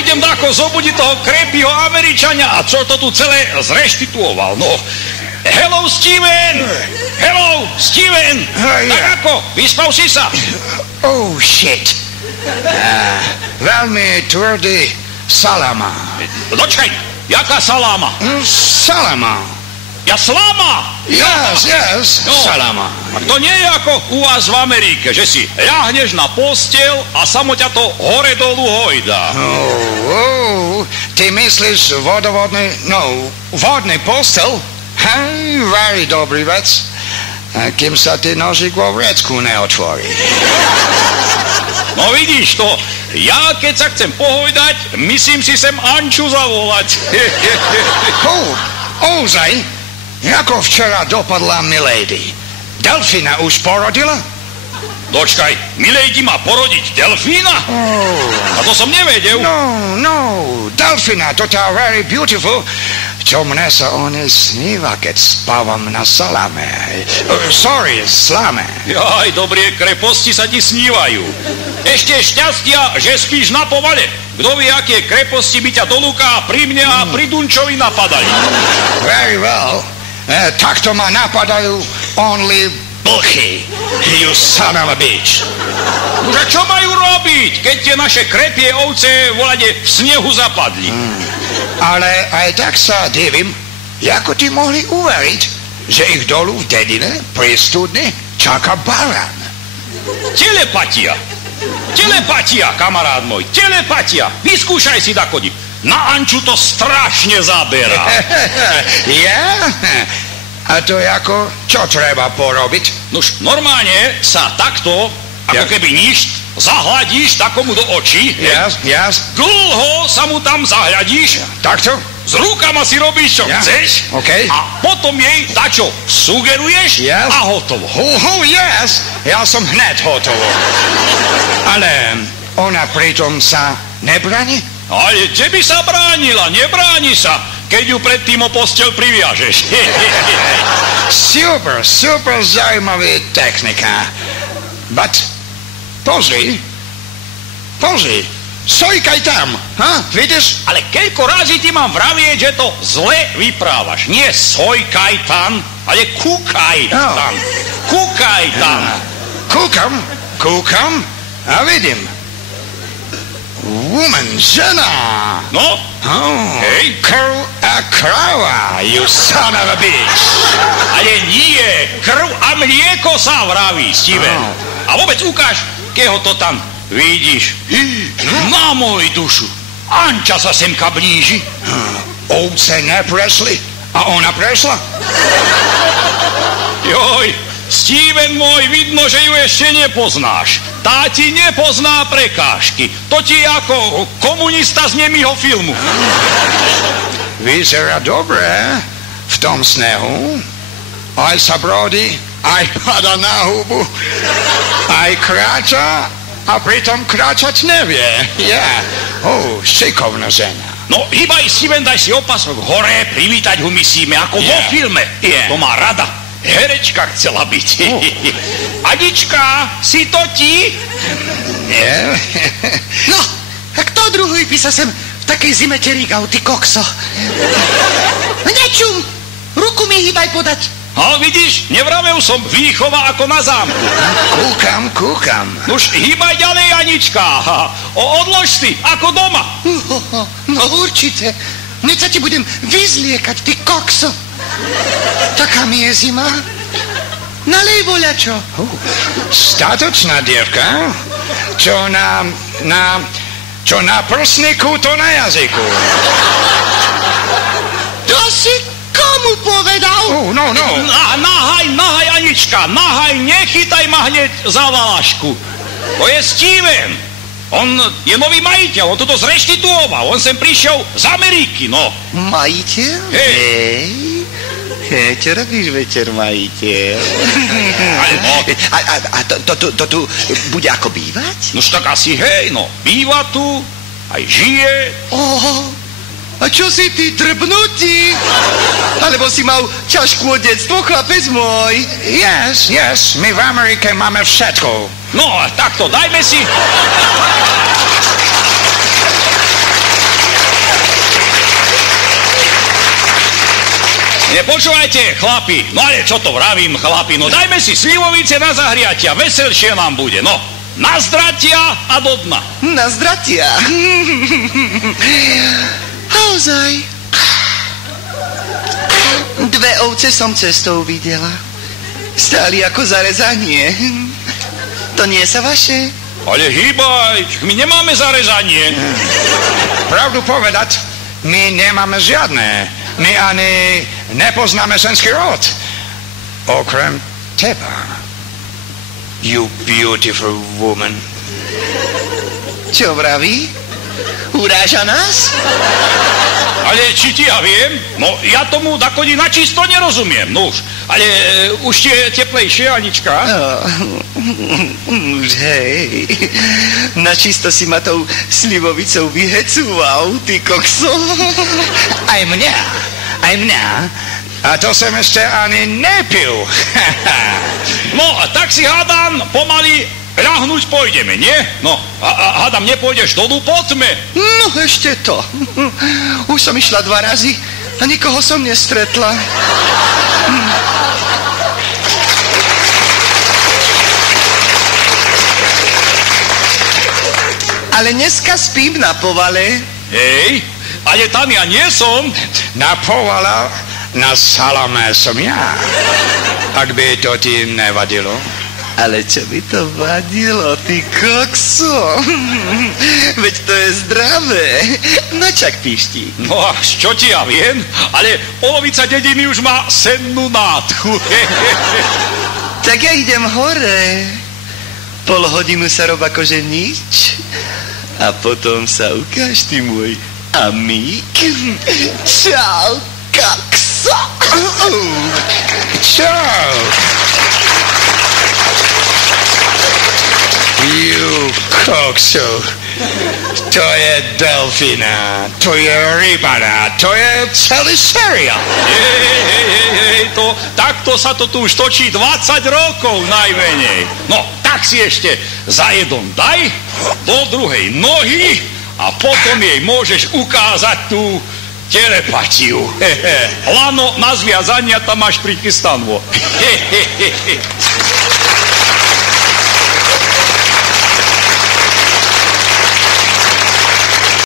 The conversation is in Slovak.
idem dako zobudiť toho krepího Američania a čo to tu celé zreštituoval. No, hello, Steven! Hello, Steven! Tak ako? Vyspal si sa? Oh, shit. Veľmi tvrdý salama. Dočkaj, jaká saláma? Salama. Ja sláma! Yes, no. Salama. To nie je ako u vás v Amerike, že si ľahneš na posteľ a samo ťa to hore dolu hojda. Ty myslíš vodný posteľ? Hej, very dobrý vec. Kým sa ty nožík vo vrecku neotvorí. No vidíš to, ja keď sa chcem pohojdať, myslím si sem Anču zavolať. Ozaj? Ako včera dopadla Milady? Delfína už porodila? Dočkaj, Milady má porodiť delfína? A to som nevedel. No, delfína, to tá very beautiful. Čo mne sa o nej sníva, keď spávam na salame. Slame. Aj, dobré kreposti sa ti snívajú. Ešte šťastia, že spíš na povale. Kto vie, aké kreposti by ťa do luka pri mne a pri Dunčovi napadajú. Very well. Takto ma napadajú only blchy. You son of a bitch. Už čo majú robiť, keď tie naše krepie ovce volade v snehu zapadli? Ale aj tak sa divím, ako ti mohli uveriť, že ich dolu v dedine pri studni čaká barán. Telepatia, kamarát môj, telepatia. Vyskúšaj si dakodi. Na Anču to strašne zaberá. Ja? A to ako, čo treba porobiť? Nož, normálne sa takto, ako keby nič, zahľadíš takomu do očí. Yes. Dlho sa mu tam zahľadíš. Takto? S rukama si robíš, čo chceš. Okay. A potom jej dačo sugeruješ a hotovo. Yes. Ja som hneď hotovo. Ale ona pritom sa nebráni? Ale že by sa bránila, nebráni sa, keď ju predtým o posteľ priviažeš. Super zaujímavá technika. But, pozri, sojkaj tam, vidíš? Ale keľko razy ty mám vravieť, že to zle vyprávaš. Nie sojkaj tam, ale kúkaj tam. Kúkaj tam. Kúkam a vidím. Woman, žena. No? Hej. Krv a kráva, you son of a bitch. Ale nie, krv a mlieko sa vraví, Steven. A vôbec ukáž, keho to tam vidíš. Na môj dušu. Anča sa semka blíži. Ovce neprešli a ona prešla? Joj, Steven môj, vidno, že ju ešte nepoznáš. Tá ti nepozná prekážky. To ti ako komunista z nemýho filmu. Vyzerá dobre v tom snehu. Aj sa brodí, aj pada na hubu, aj kráča a pritom kráčať nevie. Šikovná žena. No, hýbaj, Steven, daj si opasok hore, privítať ho musíme, ako vo filme. To má rada. Herečka chcela byť. Anička, si to ti? Nie. No, a kto druhý by sa sem v takej zime terígal, ty kokso? Nečum, ruku mi hýbaj podať. Ale vidíš, nevravel som výchova ako na zámku. Kúkam. Nuž, hýbaj ďalej, Anička. Odlož si, ako doma. No určite. Hneď sa ti budem vyzliekať, ty kokso. Taká mi je zima. Nalej voľačo. Statočná dievka, čo na prsníku, to na jazyku. To si komu povedal? No. Nahaj, Anička, nahaj, nechytaj ma hneď za valašku. To je Steven. On je nový majiteľ, on toto zreštituoval. On sem prišiel z Ameriky, no. Majiteľ? Hej. Čo robíš večer, majiteľ? A to tu bude ako bývať? Nož tak asi hej, no. Býva tu, aj žije. A čo si ty, drbnutý? Alebo si mal ťažkú detstvo, chlapec môj? Yes, my v Amerike máme všetko. No, takto, dajme si... Nepočúvajte, chlapi, no ale čo to vravím, chlapi, no dajme si slivovice na zahriatia, veselšie nám bude, no. Na zdratia a do dna. Na zdratia. Ozaj. 2 ovce som cestou videla. Stáli ako zarezanie. To nie sa vaše? Ale hýbaj, my nemáme zarezanie. Pravdu povedať, my nemáme žiadne. My ani nepoznáme ženský rod. Okrem teba. You beautiful woman. Čo vraví? Uráža nás? Ale či ti ja viem? No ja tomu dakoni načisto nerozumiem, nuž. Ale už je teplejšie, Anička? Už hej. Načisto si ma tou slivovicou vyhecúval, ty kokso. Aj mňa. A to som ešte ani nepil. No, tak si hádam, pomaly ľahnuť pôjdeme, nie? No, a hádam, nepôjdeš dolu po tme? No, ešte to. Už som išla 2 razy a nikoho som nestretla. Ale dneska spím na povale. Hej, ale tam ja nie som. Na povale, na salame som ja. Ak by to ti nevadilo. Ale čo by to vadilo, ty kokso? Veď to je zdravé. No čak pišti. No a čo ti ja viem? Ale polovica dediny už má sennú nádchu. Tak ja idem hore. Pol hodinu sa rob akože nič. A potom sa ukáž, ty môj amík. Čau, kokso. Čau. You kokso. To je delfína, to je rybana, to je celý seriál. Hej, takto sa to tu už točí 20 rokov najmenej. No, tak si ešte za jednom daj, do druhej nohy a potom jej môžeš ukázať tú telepatiu. Lano na zviazania tam máš prichystanú.